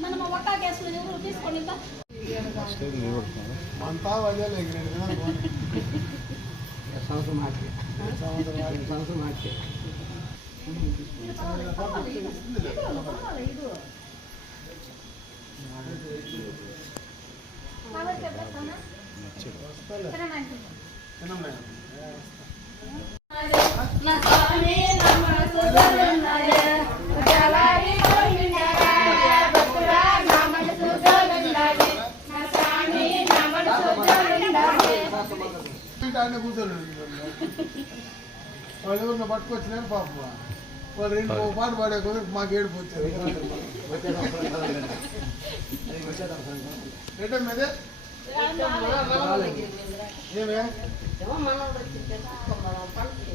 మనం ఒట్టా కేసులు ఎవరు తీసుకోండి సంవత్సరం సంవత్సరం కూర్చోండి వాళ్ళు ఎవరిని పట్టుకొచ్చినారు పాపం వాళ్ళు రెండు పాటు పాడే కొరకు మాకు ఏడిపోతుంది రెండో Ya, malam, malam lagi. Iya, ya. Cuma lagi. Kita ke malam pagi.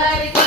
Somebody